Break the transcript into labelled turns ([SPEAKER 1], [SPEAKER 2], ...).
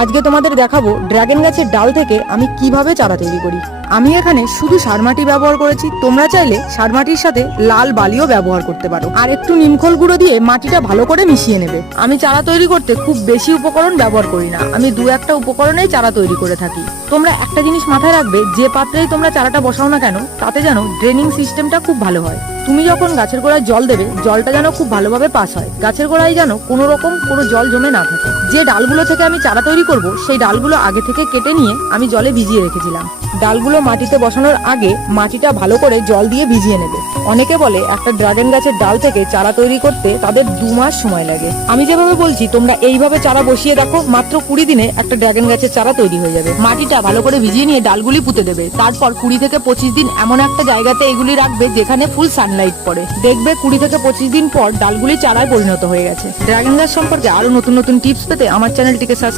[SPEAKER 1] আজকে তোমাদের দেখাবো ড্রাগন গাছের ডাল থেকে আমি কীভাবে চারা তৈরি করি। আমি এখানে শুধু সার মাটি ব্যবহার করেছি। তোমরা চাইলে সার মাটির সাথে লাল বালিও ব্যবহার করতে পারো। আর একটু নিমখল গুঁড়ো দিয়ে মাটিটা ভালো করে মিশিয়ে নেবে। আমি চারা তৈরি করতে খুব বেশি উপকরণ ব্যবহার করি না। আমি দু একটা উপকরণেই চারা তৈরি করে থাকি। তোমরা একটা জিনিস মাথায় রাখবে, যে পাত্রেই তোমরা চারাটা বসাও না কেন, তাতে যেন ড্রেনিং সিস্টেমটা খুব ভালো হয়। তুমি যখন গাছের গোড়ায় জল দেবে, জলটা যেন খুব ভালোভাবে পাস হয়। গাছের গোড়ায় যেন কোনো রকম কোনো জল জমে না থাকে। যে ডালগুলো থেকে আমি চারা তৈরি করব, সেই ডালগুলো আগে থেকে কেটে নিয়ে আমি জলে ভিজিয়ে রেখেছিলাম। ডালগুলো মাটিতে বসানোর আগে মাটিটা ভালো করে জল দিয়ে ভিজিয়ে নেবে। অনেকে বলে একটা ড্রাগন গাছের ডাল থেকে চারা তৈরি করতে তাদের দু মাস সময় লাগে। আমি যেভাবে বলছি, তোমরা এইভাবে চারা বসিয়ে দেখো, মাত্র কুড়ি দিনে একটা ড্রাগন গাছের চারা তৈরি হয়ে যাবে। মাটিটা ভালো করে ভিজিয়ে নিয়ে ডালগুলি পুঁতে দেবে। তারপর কুড়ি থেকে পঁচিশ দিন এমন একটা জায়গাতে এগুলি রাখবে যেখানে ফুল সানলাইট পড়ে। দেখবে কুড়ি থেকে পঁচিশ দিন পর ডালগুলি চারায় পরিণত হয়ে গেছে। ড্রাগন গাছ সম্পর্কে আরও নতুন নতুন টিপস পেতে আমার চ্যানেলটিকে সাবস্ক্রাইব